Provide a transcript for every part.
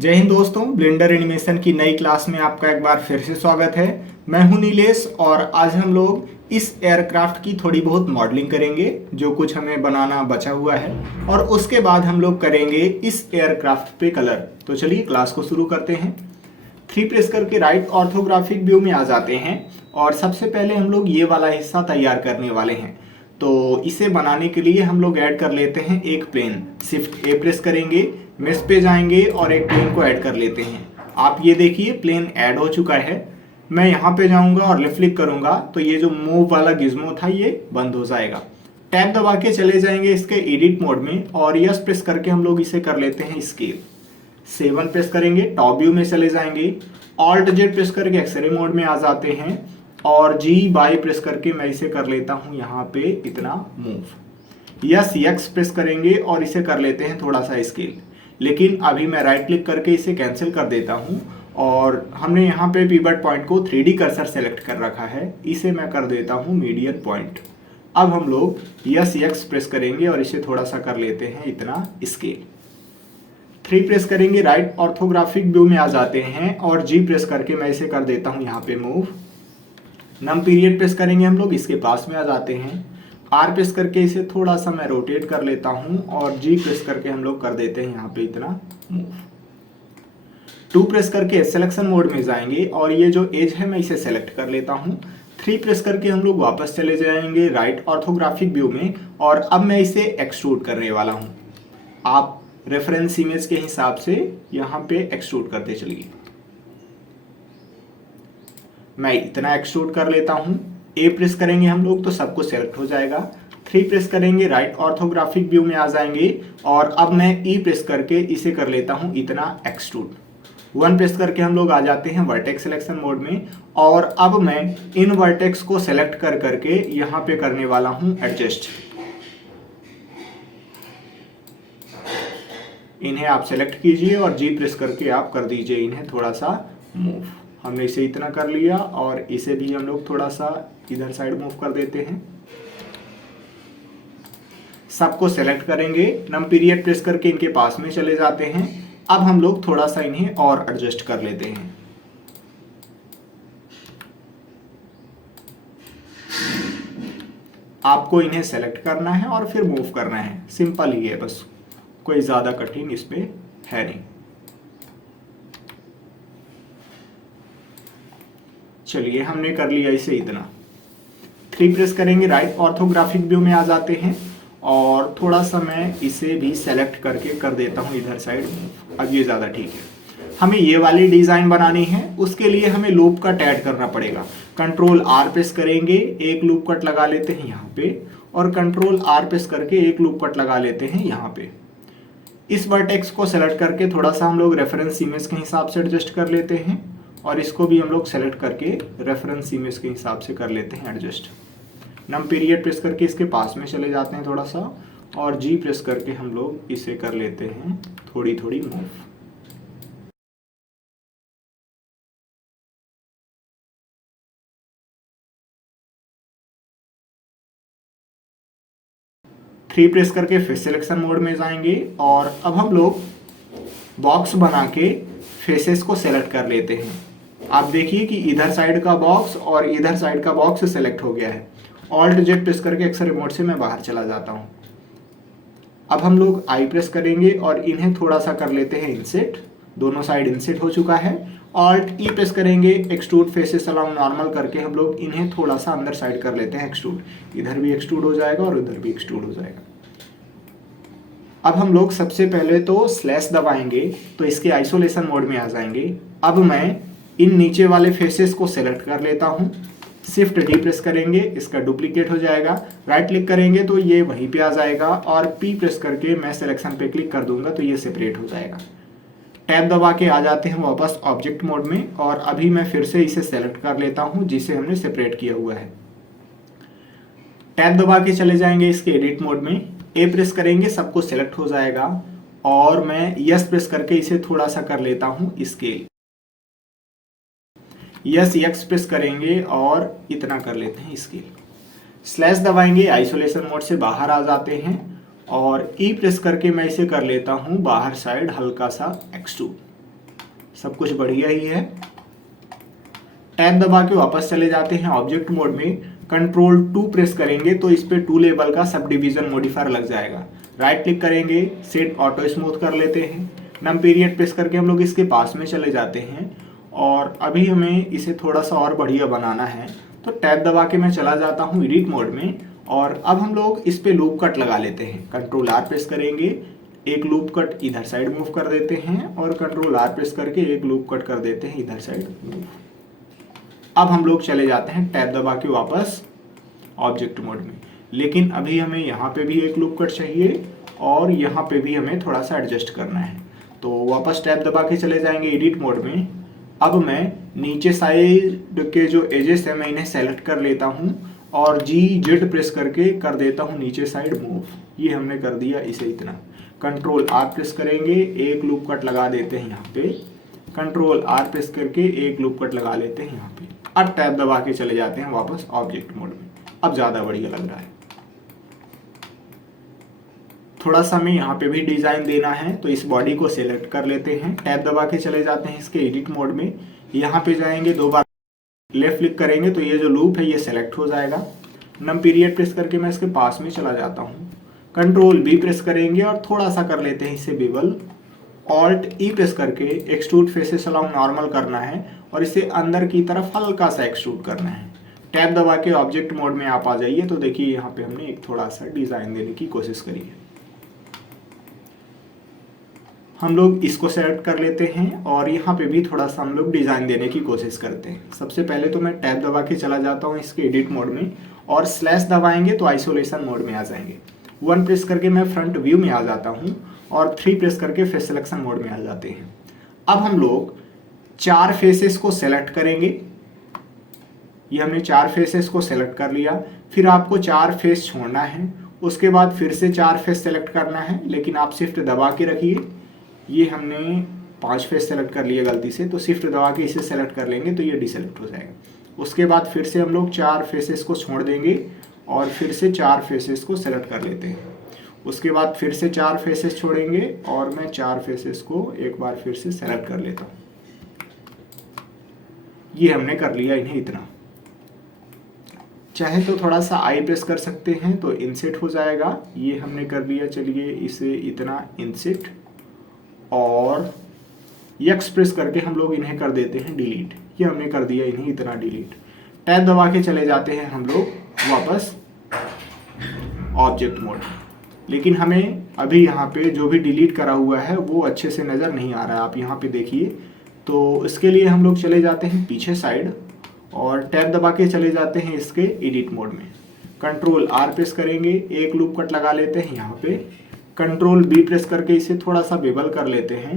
जय हिंद दोस्तों, blender animation की नई क्लास में आपका एक बार फिर से स्वागत है। मैं हूं नीलेश और आज हम लोग इस एयरक्राफ्ट की थोड़ी बहुत मॉडलिंग करेंगे जो कुछ हमें बनाना बचा हुआ है और उसके बाद हम लोग करेंगे इस एयरक्राफ्ट पे कलर। तो चलिए क्लास को शुरू करते हैं। 3 प्रेस करके राइट ऑर्थोग्राफिक व्यू में आ जाते हैं और सबसे पहले हम लोग ये वाला हिस्सा तैयार करने वाले हैं। तो इसे बनाने के लिए हम लोग ऐड कर लेते हैं एक प्लेन। शिफ्ट ए प्रेस करेंगे, मेश पे जाएंगे और एक प्लेन को ऐड कर लेते हैं। आप ये देखिए प्लेन ऐड हो चुका है। मैं यहाँ पे जाऊंगा और लेफ्ट क्लिक करूंगा तो ये जो मूव वाला गिज्मो था ये बंद हो जाएगा। टैब दबा के चले जाएंगे इसके एडिट मोड में और यस प्रेस करके हम लोग इसे कर लेते हैं स्केल। 7 प्रेस करेंगे, टॉप व्यू में चले जाएंगे, ऑल्ट जेड प्रेस करके एक्सरे मोड में आ जाते हैं और जी बाई प्रेस करके मैं इसे कर लेता हूं यहाँ पे इतना मूव। यस एक्स प्रेस करेंगे और इसे कर लेते हैं थोड़ा सा स्केल। लेकिन अभी मैं राइट क्लिक करके इसे कैंसिल कर देता हूं और हमने यहाँ पे पिवट पॉइंट को 3D कर्सर सेलेक्ट कर रखा है, इसे मैं कर देता हूँ मीडियन पॉइंट। अब हम लोग यस एक्स प्रेस करेंगे और इसे थोड़ा सा कर लेते हैं इतना स्केल। 3 प्रेस करेंगे, राइट ऑर्थोग्राफिक व्यू में आ जाते हैं और जी प्रेस करके मैं इसे कर देता हूँ यहाँ पे मूव। नम पीरियड प्रेस करेंगे हम लोग, इसके पास में आ जाते हैं। आर प्रेस करके इसे थोड़ा सा मैं रोटेट कर लेता हूं और जी प्रेस करके हम लोग कर देते हैं यहाँ पे इतना मूव। 2 प्रेस करके सिलेक्शन मोड में जाएंगे और ये जो एज है मैं इसे सेलेक्ट कर लेता हूं। 3 प्रेस करके हम लोग वापस चले जाएंगे राइट ऑर्थोग्राफिक व्यू में और अब मैं इसे एक्सट्रूड करने वाला हूं। आप रेफरेंस इमेज के हिसाब से यहाँ पे एक्सट्रूड करते चलिए। मैं इतना एक्सट्रूड कर लेता हूं। ए प्रेस करेंगे हम लोग तो सबको सेलेक्ट हो जाएगा। 3 प्रेस करेंगे, राइट ऑर्थोग्राफिक व्यू में आ जाएंगे और अब मैं ई प्रेस करके इसे कर लेता हूं इतना एक्सट्रूड। 1 प्रेस करके हम लोग आ जाते हैं वर्टेक्स सिलेक्शन मोड में और अब मैं इन वर्टेक्स को सेलेक्ट कर करके यहाँ पे करने वाला हूं एडजस्ट। इन्हें आप सेलेक्ट कीजिए और जी प्रेस करके आप कर दीजिए इन्हें थोड़ा सा मूव। हमने इसे इतना कर लिया और इसे भी हम लोग थोड़ा सा इधर साइड मूव कर देते हैं। सबको सेलेक्ट करेंगे, नम पीरियड प्रेस करके इनके पास में चले जाते हैं। अब हम लोग थोड़ा सा इन्हें और एडजस्ट कर लेते हैं। आपको इन्हें सेलेक्ट करना है और फिर मूव करना है, सिंपल ही है, बस कोई ज्यादा कठिन इसमें है नहीं। चलिए हमने कर लिया इसे इतना। 3 प्रेस करेंगे, राइट ऑर्थोग्राफिक व्यू में आ जाते हैं और थोड़ा सा मैं इसे भी सेलेक्ट करके कर देता हूं इधर साइड। अब ये ज़्यादा ठीक है। हमें ये वाली डिज़ाइन बनानी है, उसके लिए हमें लूप कट ऐड करना पड़ेगा। कंट्रोल आर प्रेस करेंगे, एक लूप कट लगा लेते हैं यहाँ पे और कंट्रोल आर प्रेस करके एक लूप कट लगा लेते हैं यहाँ पे। इस वर्टेक्स को सेलेक्ट करके थोड़ा सा हम लोग रेफरेंस इमेज के हिसाब से एडजस्ट कर लेते हैं और इसको भी हम लोग सेलेक्ट करके रेफरेंस इमेज के हिसाब से कर लेते हैं एडजस्ट। नम पीरियड प्रेस करके इसके पास में चले जाते हैं थोड़ा सा और जी प्रेस करके हम लोग इसे कर लेते हैं थोड़ी थोड़ी मूव। थ्री प्रेस करके फिर सिलेक्शन मोड में जाएंगे और अब हम लोग बॉक्स बना के फेसेस को सेलेक्ट कर लेते हैं। आप देखिए कि इधर साइड का बॉक्स और इधर साइड का बॉक्स सेलेक्ट हो गया है। ऑल्ट जेड प्रेस करके एक्सरे मोड से मैं बाहर चला जाता हूं। अब हम लोग आई प्रेस करेंगे और इन्हें थोड़ा सा कर लेते हैं इंसेट। दोनों साइड इंसेट हो चुका है। ऑल्ट ई प्रेस करेंगे, एक्सट्रूड फेसेस अलाउंग नॉर्मल करके हम लोग इन्हें थोड़ा सा अंदर साइड कर लेते हैं एक्सट्रूड। इधर भी एक्सट्रूड हो जाएगा और उधर भी एक्सट्रूड हो जाएगा। अब हम लोग सबसे पहले तो स्लैश दबाएंगे तो इसके आइसोलेशन मोड में आ जाएंगे। अब मैं इन नीचे वाले फेसेस को सेलेक्ट कर लेता हूं। शिफ्ट डी प्रेस करेंगे, इसका डुप्लीकेट हो जाएगा। राइट क्लिक करेंगे तो ये वहीं पे आ जाएगा और पी प्रेस करके मैं सिलेक्शन पे क्लिक कर दूंगा तो ये सेपरेट हो जाएगा। टैब दबा के आ जाते हैं वापस ऑब्जेक्ट मोड में और अभी मैं फिर से इसे सेलेक्ट कर लेता हूं जिसे हमने सेपरेट किया हुआ है। टैब दबा के चले जाएंगे इसके एडिट मोड में, ए प्रेस करेंगे, सबको सेलेक्ट हो जाएगा और मैं यस प्रेस करके इसे थोड़ा सा कर लेता हूं स्केल। यस एक्स प्रेस करेंगे और इतना कर लेते हैं स्केल। स्लैश दबाएंगे, आइसोलेशन मोड से बाहर आ जाते हैं और ई प्रेस करके मैं इसे कर लेता हूं बाहर साइड हल्का सा एक्सट्रूड। सब कुछ बढ़िया ही है। टैब दबा के वापस चले जाते हैं ऑब्जेक्ट मोड में, कंट्रोल 2 प्रेस करेंगे तो इस पे 2 लेवल का सब डिवीजन मॉडिफायर लग जाएगा। राइट क्लिक करेंगे, सेट ऑटो स्मूथ कर लेते हैं, नम पीरियड प्रेस करके हम लोग इसके पास में चले जाते हैं और अभी हमें इसे थोड़ा सा और बढ़िया बनाना है तो टैब दबा के मैं चला जाता हूँ एडिट मोड में और अब हम लोग इस पे लूप कट लगा लेते हैं। कंट्रोल आर प्रेस करेंगे, एक लूप कट इधर साइड मूव कर देते हैं और कंट्रोल आर प्रेस करके एक लूप कट कर देते हैं इधर साइड मूव। अब हम लोग चले जाते हैं टैब दबा के वापस ऑब्जेक्ट मोड में, लेकिन अभी हमें यहाँ पे भी एक लूप कट चाहिए और यहाँ पे भी हमें थोड़ा सा एडजस्ट करना है। तो वापस टैब दबा के चले जाएंगे एडिट मोड में। अब मैं नीचे साइड के जो एजेस है मैं इन्हें सेलेक्ट कर लेता हूँ और GZ प्रेस करके कर देता हूँ नीचे साइड मूव। ये हमने कर दिया इसे इतना। कंट्रोल आर प्रेस करेंगे, एक लूप कट लगा देते हैं यहाँ पे, कंट्रोल आर प्रेस करके एक लूप कट लगा लेते हैं यहाँ पे। अब टैब दबा के चले जाते हैं वापस ऑब्जेक्ट मोड में। अब ज़्यादा बढ़िया लग रहा है। थोड़ा सा हमें यहाँ पे भी डिज़ाइन देना है तो इस बॉडी को सिलेक्ट कर लेते हैं, टैब दबा के चले जाते हैं इसके एडिट मोड में। यहाँ पे जाएंगे, 2 बार लेफ्ट क्लिक करेंगे तो ये जो लूप है ये सेलेक्ट हो जाएगा। नम पीरियड प्रेस करके मैं इसके पास में चला जाता हूँ, कंट्रोल B प्रेस करेंगे और थोड़ा सा कर लेते हैं इसे बेवल। ऑल्ट E प्रेस करके एक्सट्रूड फेसेस अलाउंग नॉर्मल करना है और इसे अंदर की तरफ हल्का सा एक्सट्रूड करना है। टैब दबा के ऑब्जेक्ट मोड में आप आ जाइए तो देखिए यहाँ पे हमने एक थोड़ा सा डिज़ाइन देने की कोशिश करी है। हम लोग इसको सेलेक्ट कर लेते हैं और यहाँ पे भी थोड़ा सा हम लोग डिज़ाइन देने की कोशिश करते हैं। सबसे पहले तो मैं टैब दबा के चला जाता हूँ इसके एडिट मोड में और स्लैश दबाएंगे तो आइसोलेशन मोड में आ जाएंगे। 1 प्रेस करके मैं फ्रंट व्यू में आ जाता हूँ और 3 प्रेस करके फेस सिलेक्शन मोड में आ जाते हैं। अब हम लोग 4 फेसेस को सेलेक्ट करेंगे। ये हमने 4 फेसेस को सेलेक्ट कर लिया, फिर आपको 4 फेस छोड़ना है, उसके बाद फिर से 4 फेस सेलेक्ट करना है, लेकिन आप शिफ्ट दबा के रखिए। ये हमने 5 फेस सेलेक्ट कर लिए गलती से, तो शिफ्ट दबा के इसे सेलेक्ट कर लेंगे तो ये डिसेलेक्ट हो जाएगा। उसके बाद फिर से हम लोग 4 फेसेस को छोड़ देंगे और फिर से 4 फेसेस को सेलेक्ट कर लेते हैं। उसके बाद फिर से 4 फेसेस छोड़ेंगे और मैं 4 फेसेस को एक बार फिर से सेलेक्ट कर लेता हूँ। ये हमने कर लिया इन्हें इतना। चाहे तो थोड़ा सा आई प्रेस कर सकते हैं तो इंसेट हो जाएगा। ये हमने कर लिया, चलिए इसे इतना इंसेट और यक्स प्रेस करके हम लोग इन्हें कर देते हैं डिलीट। ये हमने कर दिया इन्हें इतना डिलीट। टैब दबा के चले जाते हैं हम लोग वापस ऑब्जेक्ट मोड। लेकिन हमें अभी यहाँ पे जो भी डिलीट करा हुआ है वो अच्छे से नज़र नहीं आ रहा है, आप यहाँ पे देखिए। तो इसके लिए हम लोग चले जाते हैं पीछे साइड और टैब दबा के चले जाते हैं इसके एडिट मोड में। कंट्रोल आर प्रेस करेंगे, एक लूप कट लगा लेते हैं यहाँ पे, कंट्रोल B प्रेस करके इसे थोड़ा सा बेबल कर लेते हैं।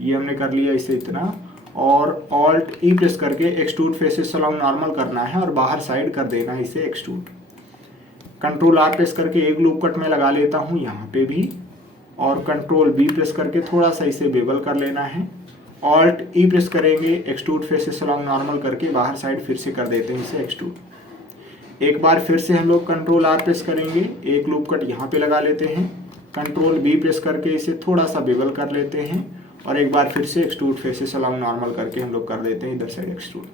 ये हमने कर लिया इसे इतना और ऑल्ट E प्रेस करके एक्सट्रूड फेसेस अलाउंग नॉर्मल करना है और बाहर साइड कर देना है इसे एक्सट्रूड। कंट्रोल R प्रेस करके एक लूप कट में लगा लेता हूँ यहाँ पे भी और कंट्रोल B प्रेस करके थोड़ा सा इसे बेबल कर लेना है। ऑल्ट E प्रेस करेंगे, एक्सट्रूड फेसेस अलाउंग नॉर्मल करके बाहर साइड फिर से कर देते हैं इसे एक्सट्रूड। एक बार फिर से हम लोग कंट्रोल R प्रेस करेंगे, एक लूप कट यहाँ पे लगा लेते हैं, कंट्रोल B प्रेस करके इसे थोड़ा सा बेबल कर लेते हैं और एक बार फिर से एक्सट्रूड फेसेस अलाउंग नॉर्मल करके हम लोग कर देते हैं इधर साइड एक्सट्रूड।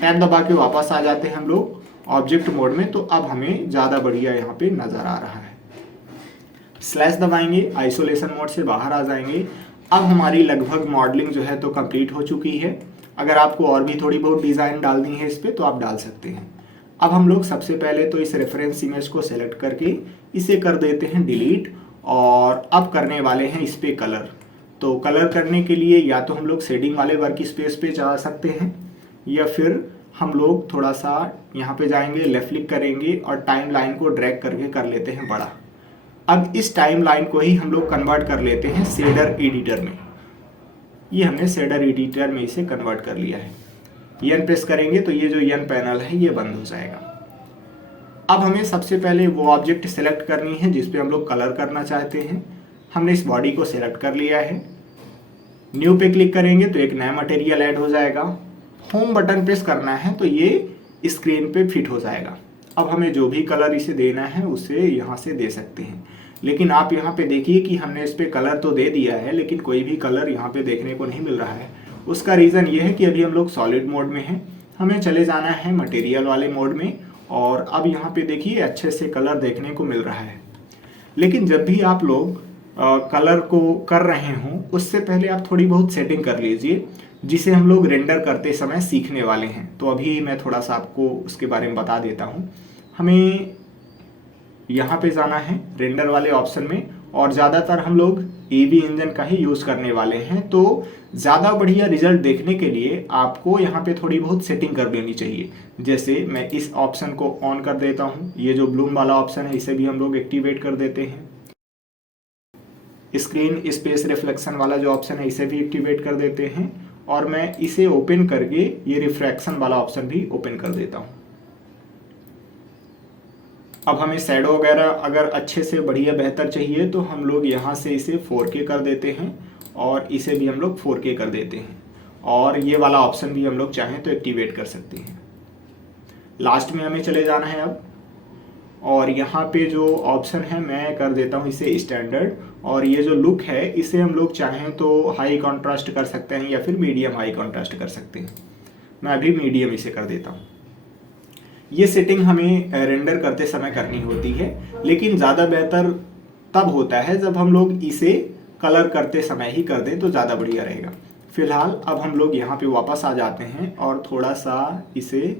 टैब दबा के वापस आ जाते हैं हम लोग ऑब्जेक्ट मोड में, तो अब हमें ज़्यादा बढ़िया यहाँ पे नज़र आ रहा है। स्लैश दबाएंगे, आइसोलेशन मोड से बाहर आ जाएंगे। अब हमारी लगभग मॉडलिंग जो है तो कंप्लीट हो चुकी है। अगर आपको और भी थोड़ी बहुत डिज़ाइन डालनी है इस पर तो आप डाल सकते हैं। अब हम लोग सबसे पहले तो इस रेफरेंस इमेज को सेलेक्ट करके इसे कर देते हैं डिलीट और अब करने वाले हैं इस पर कलर। तो कलर करने के लिए या तो हम लोग शेडिंग वाले वर्क स्पेस पे जा सकते हैं या फिर हम लोग थोड़ा सा यहाँ पे जाएंगे, लेफ्ट क्लिक करेंगे और टाइम लाइन को ड्रैग करके कर लेते हैं बड़ा। अब इस टाइम लाइन को ही हम लोग कन्वर्ट कर लेते हैं शेडर एडिटर में। ये हमने शेडर एडिटर में इसे कन्वर्ट कर लिया है। एन प्रेस करेंगे तो ये जो एन पैनल है ये बंद हो जाएगा। अब हमें सबसे पहले वो ऑब्जेक्ट सेलेक्ट करनी है जिस पे हम लोग कलर करना चाहते हैं। हमने इस बॉडी को सेलेक्ट कर लिया है। न्यू पे क्लिक करेंगे तो एक नया मटेरियल ऐड हो जाएगा। होम बटन प्रेस करना है तो ये स्क्रीन पे फिट हो जाएगा। अब हमें जो भी कलर इसे देना है उसे यहाँ से दे सकते हैं। लेकिन आप यहाँ पे देखिए कि हमने इस पे कलर तो दे दिया है लेकिन कोई भी कलर यहाँ पे देखने को नहीं मिल रहा है। उसका रीज़न ये है कि अभी हम लोग सॉलिड मोड में हैं, हमें चले जाना है मटेरियल वाले मोड में। और अब यहाँ पे देखिए अच्छे से कलर देखने को मिल रहा है। लेकिन जब भी आप लोग कलर को कर रहे हों उससे पहले आप थोड़ी बहुत सेटिंग कर लीजिए, जिसे हम लोग रेंडर करते समय सीखने वाले हैं। तो अभी मैं थोड़ा सा आपको उसके बारे में बता देता हूँ। हमें यहाँ पे जाना है रेंडर वाले ऑप्शन में, और ज़्यादातर हम लोग ईवी इंजन का ही यूज़ करने वाले हैं। तो ज़्यादा बढ़िया रिजल्ट देखने के लिए आपको यहाँ पे थोड़ी बहुत सेटिंग कर लेनी चाहिए। जैसे मैं इस ऑप्शन को ऑन कर देता हूँ, ये जो ब्लूम वाला ऑप्शन है इसे भी हम लोग एक्टिवेट कर देते हैं। स्क्रीन स्पेस रिफ्लेक्शन वाला जो ऑप्शन है इसे भी एक्टिवेट कर देते हैं, और मैं इसे ओपन करके ये रिफ्रैक्शन वाला ऑप्शन भी ओपन कर देता हूँ। अब हमें शैडो वगैरह अगर अच्छे से बढ़िया बेहतर चाहिए तो हम लोग यहाँ से इसे 4K कर देते हैं, और इसे भी हम लोग 4K कर देते हैं, और ये वाला ऑप्शन भी हम लोग चाहें तो एक्टिवेट कर सकते हैं। लास्ट में हमें चले जाना है अब, और यहाँ पे जो ऑप्शन है मैं कर देता हूँ इसे स्टैंडर्ड, और ये जो लुक है इसे हम लोग चाहें तो हाई कॉन्ट्रास्ट कर सकते हैं या फिर मीडियम हाई कॉन्ट्रास्ट कर सकते हैं। मैं अभी मीडियम इसे कर देता हूँ। ये सेटिंग हमें रेंडर करते समय करनी होती है, लेकिन ज़्यादा बेहतर तब होता है जब हम लोग इसे कलर करते समय ही कर दें तो ज़्यादा बढ़िया रहेगा। फिलहाल अब हम लोग यहाँ पे वापस आ जाते हैं और थोड़ा सा इसे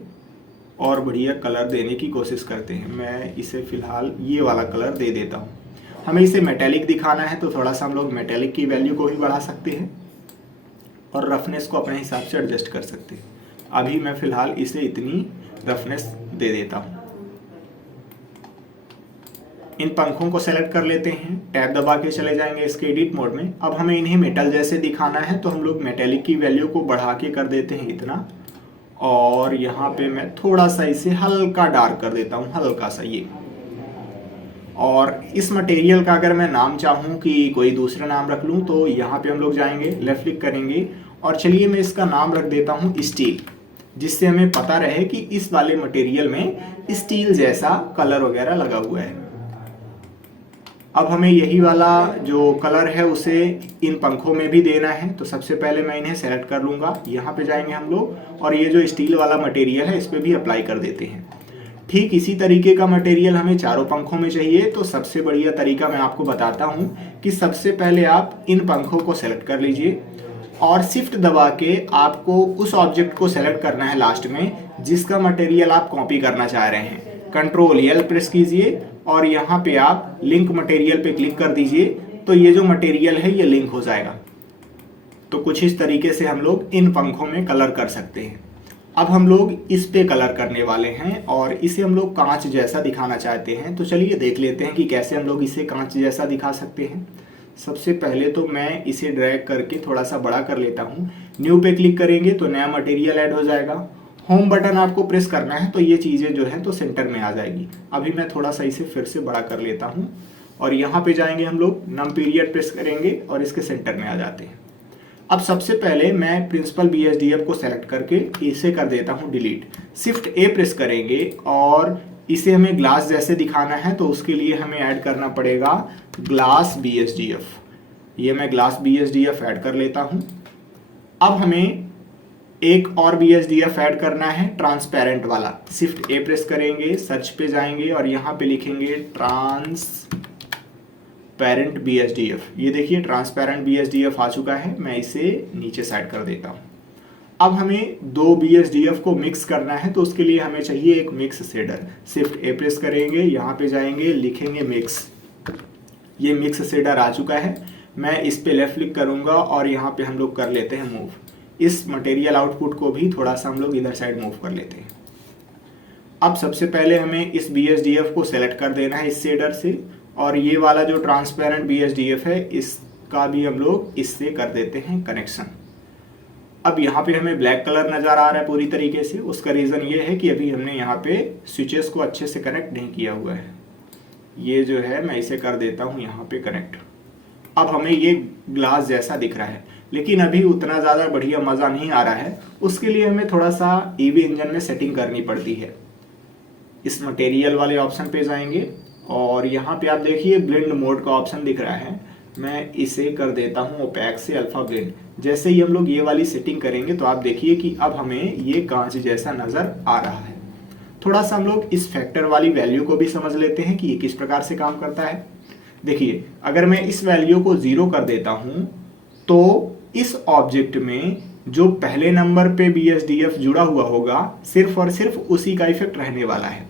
और बढ़िया कलर देने की कोशिश करते हैं। मैं इसे फ़िलहाल ये वाला कलर दे देता हूँ। हमें इसे मेटेलिक दिखाना है तो थोड़ा सा हम लोग मेटेलिक की वैल्यू को भी बढ़ा सकते हैं, और रफनेस को अपने हिसाब से एडजस्ट कर सकते हैं। अभी मैं फ़िलहाल इसे इतनी रफनेस दे देता हूँ। इन पंखों को सेलेक्ट कर लेते हैं, टैब दबा के चले जाएंगे इसके एडिट मोड में। अब हमें इन्हें मेटल जैसे दिखाना है तो हम लोग मेटेलिक की वैल्यू को बढ़ा के कर देते हैं इतना, और यहाँ पे मैं थोड़ा सा इसे हल्का डार्क कर देता हूँ, हल्का सा ये। और इस मटेरियल का अगर मैं नाम चाहूँ कि कोई दूसरा नाम रख लूँ तो यहाँ पे हम लोग जाएंगे, लेफ्ट क्लिक करेंगे, और चलिए मैं इसका नाम रख देता हूँ स्टील, जिससे हमें पता रहे कि इस वाले मटेरियल में स्टील जैसा कलर वगैरह लगा हुआ है। अब हमें यही वाला जो कलर है उसे इन पंखों में भी देना है, तो सबसे पहले मैं इन्हें सेलेक्ट कर लूँगा। यहाँ पे जाएंगे हम लोग, और ये जो स्टील वाला मटेरियल है इस पर भी अप्लाई कर देते हैं। ठीक इसी तरीके का मटेरियल हमें चारों पंखों में चाहिए। तो सबसे बढ़िया तरीका मैं आपको बताता हूँ कि सबसे पहले आप इन पंखों को सेलेक्ट कर लीजिए, और शिफ्ट दबा के आपको उस ऑब्जेक्ट को सेलेक्ट करना है लास्ट में जिसका मटेरियल आप कॉपी करना चाह रहे हैं। कंट्रोल L प्रेस कीजिए, और यहाँ पे आप लिंक मटेरियल पे क्लिक कर दीजिए, तो ये जो मटेरियल है ये लिंक हो जाएगा। तो कुछ इस तरीके से हम लोग इन पंखों में कलर कर सकते हैं। अब हम लोग इस पे कलर करने वाले हैं, और इसे हम लोग कांच जैसा दिखाना चाहते हैं। तो चलिए देख लेते हैं कि कैसे हम लोग इसे कांच जैसा दिखा सकते हैं। सबसे पहले तो मैं इसे ड्रैग करके थोड़ा सा बड़ा कर लेता हूँ। न्यू पे क्लिक करेंगे तो नया मटेरियल ऐड हो जाएगा। होम बटन आपको प्रेस करना है तो ये चीज़ें जो है तो सेंटर में आ जाएगी। अभी मैं थोड़ा सा इसे फिर से बड़ा कर लेता हूँ, और यहाँ पे जाएंगे हम लोग, नम पीरियड प्रेस करेंगे और इसके सेंटर में आ जाते हैं। अब सबसे पहले मैं प्रिंसिपल BSDF को सेलेक्ट करके इसे कर देता हूँ डिलीट। शिफ्ट A प्रेस करेंगे, और इसे हमें ग्लास जैसे दिखाना है तो उसके लिए हमें ऐड करना पड़ेगा ग्लास BSDF। ये मैं ग्लास BSDF ऐड कर लेता हूँ। अब हमें एक और BSDF ऐड करना है, ट्रांसपेरेंट वाला। शिफ्ट A प्रेस करेंगे, सर्च पे जाएंगे और यहाँ पे लिखेंगे ट्रांसपेरेंट BSDF। ये देखिए ट्रांसपेरेंट BSDF आ चुका है। मैं इसे नीचे साइड कर देता हूँ। अब हमें दो BSDF को मिक्स करना है तो उसके लिए हमें चाहिए एक mix shader. Shift A press करेंगे, यहाँ पे जाएंगे, लिखेंगे मिक्स। ये मिक्स शेडर आ चुका है। मैं इस पे लेफ्ट क्लिक करूँगा और यहाँ पे हम लोग कर लेते हैं मूव। इस मटेरियल आउटपुट को भी थोड़ा सा हम लोग इधर साइड मूव कर लेते हैं। अब सबसे पहले हमें इस BSDF को सेलेक्ट कर देना है इस शेडर से, और ये वाला जो ट्रांसपेरेंट BSDF है इसका भी हम लोग इससे कर देते हैं कनेक्शन। अब यहाँ पे हमें ब्लैक कलर नज़र आ रहा है पूरी तरीके से। उसका रीज़न ये है कि अभी हमने यहाँ पे स्विचेस को अच्छे से कनेक्ट नहीं किया हुआ है। ये जो है मैं इसे कर देता हूँ यहाँ पे कनेक्ट। अब हमें ये ग्लास जैसा दिख रहा है, लेकिन अभी उतना ज़्यादा बढ़िया मज़ा नहीं आ रहा है। उसके लिए हमें थोड़ा सा ईवी इंजन में सेटिंग करनी पड़ती है। इस मटेरियल वाले ऑप्शन पे जाएंगे और यहाँ पे आप देखिए ब्लेंड मोड का ऑप्शन दिख रहा है, मैं इसे कर देता हूँ ओपैक से अल्फा ब्लेंड। जैसे ही हम लोग ये वाली सेटिंग करेंगे तो आप देखिए कि अब हमें ये कांच जैसा नज़र आ रहा है। थोड़ा सा हम लोग इस फैक्टर वाली वैल्यू को भी समझ लेते हैं कि ये किस प्रकार से काम करता है। देखिए, अगर मैं इस वैल्यू को 0 कर देता हूँ तो इस ऑब्जेक्ट में जो पहले नंबर पे BSDF जुड़ा हुआ होगा सिर्फ और सिर्फ उसी का इफेक्ट रहने वाला है।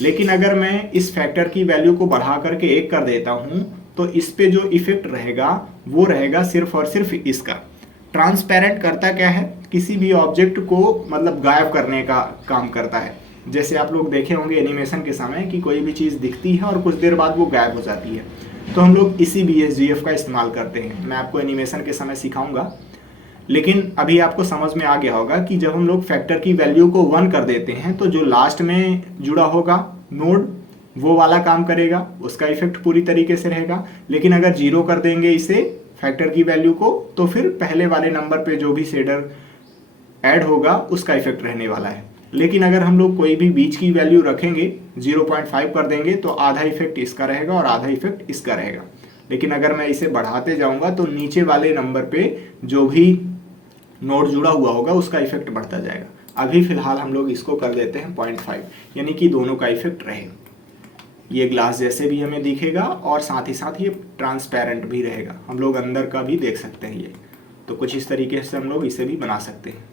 लेकिन अगर मैं इस फैक्टर की वैल्यू को बढ़ा करके 1 कर देता हूँ तो इस पे जो इफेक्ट रहेगा वो रहेगा सिर्फ और सिर्फ इसका। ट्रांसपेरेंट करता क्या है, किसी भी ऑब्जेक्ट को मतलब गायब करने का काम करता है। जैसे आप लोग देखे होंगे एनिमेशन के समय कि कोई भी चीज़ दिखती है और कुछ देर बाद वो गायब हो जाती है, तो हम लोग इसी BSDF का इस्तेमाल करते हैं। मैं आपको एनिमेशन के समय सिखाऊंगा, लेकिन अभी आपको समझ में आ गया होगा कि जब हम लोग फैक्टर की वैल्यू को 1 कर देते हैं तो जो लास्ट में जुड़ा होगा नोड वो वाला काम करेगा, उसका इफेक्ट पूरी तरीके से रहेगा। लेकिन अगर 0 कर देंगे इसे फैक्टर की वैल्यू को तो फिर पहले वाले नंबर पे जो भी शेडर ऐड होगा उसका इफेक्ट रहने वाला है। लेकिन अगर हम लोग कोई भी बीच की वैल्यू रखेंगे 0.5 कर देंगे तो आधा इफेक्ट इसका रहेगा और आधा इफेक्ट इसका रहेगा। लेकिन अगर मैं इसे बढ़ाते जाऊंगा तो नीचे वाले नंबर पे जो भी नोड जुड़ा हुआ होगा उसका इफेक्ट बढ़ता जाएगा। अभी फिलहाल हम लोग इसको कर देते हैं 0.5, यानी कि दोनों का इफेक्ट रहे। ये ग्लास जैसे भी हमें दिखेगा और साथ ही साथ ये ट्रांसपेरेंट भी रहेगा, हम लोग अंदर का भी देख सकते हैं। ये तो कुछ इस तरीके से हम लोग इसे भी बना सकते हैं।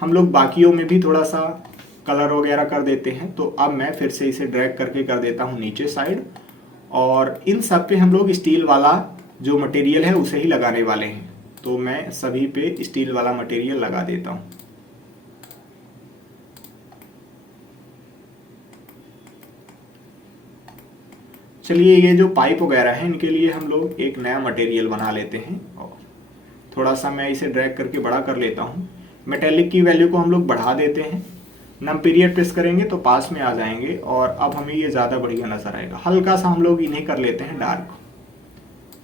हम लोग बाकियों में भी थोड़ा सा कलर वगैरह कर देते हैं। तो अब मैं फिर से इसे ड्रैग करके कर देता हूँ नीचे साइड, और इन सब पे हम लोग स्टील वाला जो मटेरियल है उसे ही लगाने वाले हैं। तो मैं सभी पे स्टील वाला मटेरियल लगा देता हूँ। चलिए, ये जो पाइप वगैरह है इनके लिए हम लोग एक नया मटेरियल बना लेते हैं, और थोड़ा सा मैं इसे ड्रैग करके बड़ा कर लेता हूँ। मेटेलिक की वैल्यू को हम लोग बढ़ा देते हैं, नम पीरियड प्रेस करेंगे तो पास में आ जाएंगे और अब हमें ये ज़्यादा बढ़िया नज़र आएगा। हल्का सा हम लोग इन्हें कर लेते हैं डार्क,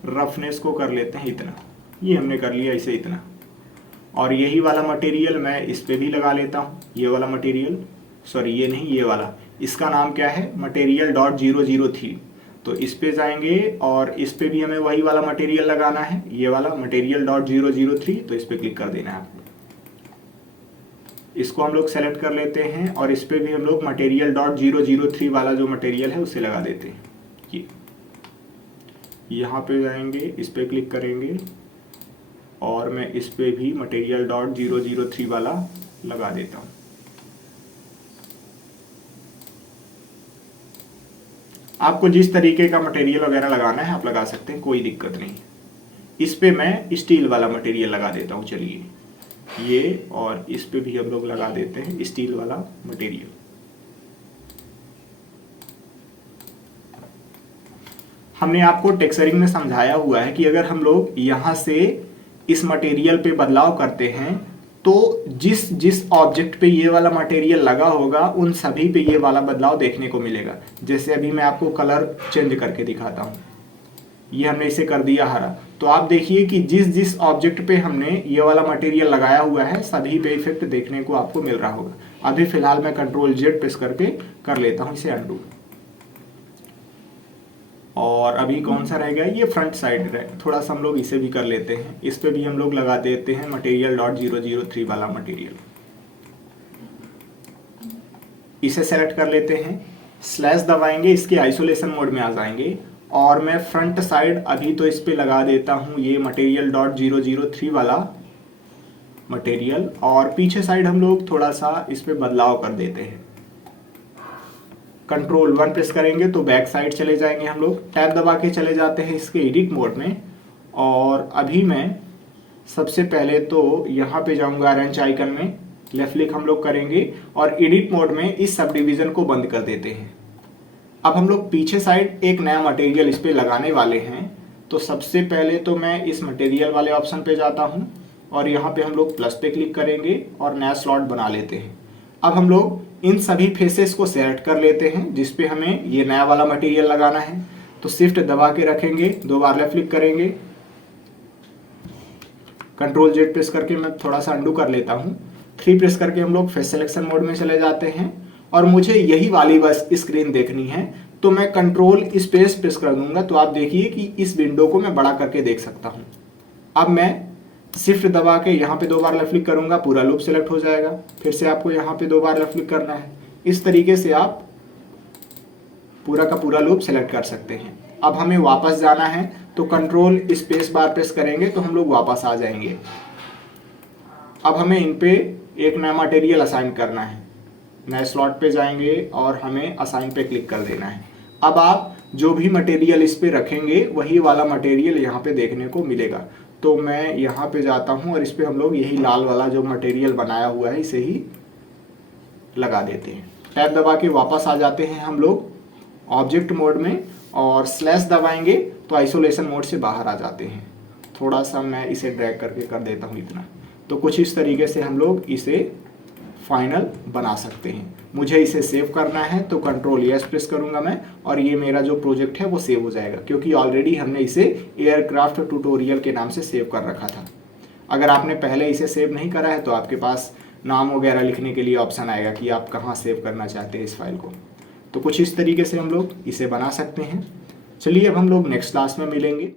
रफनेस को कर लेते हैं इतना, ये हमने कर लिया इसे इतना। और यही वाला मटेरियल मैं इस पे भी लगा लेता हूँ, ये वाला मटेरियल, सॉरी ये नहीं, ये वाला, इसका नाम क्या है, Material.003। तो इस पे जाएंगे और इस पे भी हमें वही वाला मटेरियल लगाना है, ये वाला Material.003। तो इस पे क्लिक कर देना है आपको, इसको हम लोग सेलेक्ट कर लेते हैं और इस पे भी हम लोग Material.003 वाला जो मटेरियल है उसे लगा देते हैं। ये यहाँ पे जाएंगे, इस पे क्लिक करेंगे और मैं इस पे भी Material.003 वाला लगा देता हूँ। आपको जिस तरीके का मटेरियल वगैरह लगाना है आप लगा सकते हैं, कोई दिक्कत नहीं। इस पे मैं स्टील वाला मटेरियल लगा देता हूँ। चलिए ये, और इस पे भी हम लोग लगा देते हैं स्टील वाला मटेरियल। हमने आपको टेक्सचरिंग में समझाया हुआ है कि अगर हम लोग यहाँ से इस मटेरियल पे बदलाव करते हैं तो जिस जिस ऑब्जेक्ट पे ये वाला मटेरियल लगा होगा उन सभी पे ये वाला बदलाव देखने को मिलेगा। जैसे अभी मैं आपको कलर चेंज करके दिखाता हूँ, ये हमने इसे कर दिया हरा, तो आप देखिए कि जिस जिस ऑब्जेक्ट पे हमने ये वाला मटेरियल लगाया हुआ है सभी पे इफेक्ट देखने को आपको मिल रहा होगा। अभी फिलहाल मैं Ctrl+Z प्रेस करके कर लेता हूँ इसे अंडू। और अभी कौन सा रह गया, ये फ्रंट साइड है, थोड़ा सा हम लोग इसे भी कर लेते हैं। इस पे भी हम लोग लगा देते हैं Material.003 वाला मटेरियल। इसे सेलेक्ट कर लेते हैं, स्लैश दबाएंगे, इसके आइसोलेशन मोड में आ जाएंगे और मैं फ्रंट साइड अभी तो इस पे लगा देता हूँ ये Material.003 वाला मटेरियल, और पीछे साइड हम लोग थोड़ा सा इस पे बदलाव कर देते हैं। Ctrl+1 प्रेस करेंगे तो बैक साइड चले जाएंगे हम लोग, टैब दबा के चले जाते हैं इसके एडिट मोड में। और अभी मैं सबसे पहले तो यहाँ पे जाऊँगा अरेंज आइकन में, लेफ्ट क्लिक हम लोग करेंगे और एडिट मोड में इस सब डिवीज़न को बंद कर देते हैं। अब हम लोग पीछे साइड एक नया मटेरियल इस पे लगाने वाले हैं। तो सबसे पहले तो मैं इस मटेरियल वाले ऑप्शन पे जाता हूँ और यहाँ पे हम लोग प्लस पे क्लिक करेंगे और नया स्लॉट बना लेते हैं। अब हम लोग इन सभी फेसेस को सेलेक्ट कर लेते हैं जिस पे हमें ये नया वाला मटेरियल लगाना है। तो शिफ्ट दबा के रखेंगे, 2 बार लेफ्ट क्लिक करेंगे, Ctrl+Z प्रेस करके मैं थोड़ा सा अंडू कर लेता हूँ, 3 प्रेस करके हम लोग फेस सिलेक्शन मोड में चले जाते हैं। और मुझे यही वाली बस स्क्रीन देखनी है तो मैं कंट्रोल स्पेस प्रेस कर दूंगा तो आप देखिए कि इस विंडो को मैं बड़ा करके देख सकता हूँ। अब मैं शिफ्ट दबा के यहाँ पे 2 बार लेफ्ट क्लिक करूंगा, पूरा लूप सेलेक्ट हो जाएगा। फिर से आपको यहाँ पे 2 बार लेफ्ट क्लिक करना है। इस तरीके से आप पूरा का पूरा लूप सेलेक्ट कर सकते हैं। अब हमें वापस जाना है तो कंट्रोल स्पेस बार प्रेस करेंगे तो हम लोग वापस आ जाएंगे। अब हमें इन पे एक नया मटेरियल असाइन करना है। नए स्लॉट पे जाएंगे और हमें असाइन पे क्लिक कर देना है। अब आप जो भी मटेरियल इस पे रखेंगे वही वाला मटेरियल यहाँ पे देखने को मिलेगा। तो मैं यहाँ पे जाता हूँ और इस पे हम लोग यही लाल वाला जो मटेरियल बनाया हुआ है इसे ही लगा देते हैं। टैब दबा के वापस आ जाते हैं हम लोग ऑब्जेक्ट मोड में और स्लैश दबाएंगे तो आइसोलेशन मोड से बाहर आ जाते हैं। थोड़ा सा मैं इसे ड्रैग करके कर देता हूँ इतना। तो कुछ इस तरीके से हम लोग इसे फाइनल बना सकते हैं। मुझे इसे सेव करना है तो कंट्रोल एस प्रेस करूंगा मैं और ये मेरा जो प्रोजेक्ट है वो सेव हो जाएगा, क्योंकि ऑलरेडी हमने इसे एयरक्राफ्ट ट्यूटोरियल के नाम से सेव कर रखा था। अगर आपने पहले इसे सेव नहीं करा है तो आपके पास नाम वगैरह लिखने के लिए ऑप्शन आएगा कि आप कहाँ सेव करना चाहते हैं इस फाइल को। तो कुछ इस तरीके से हम लोग इसे बना सकते हैं। चलिए अब हम लोग नेक्स्ट क्लास में मिलेंगे।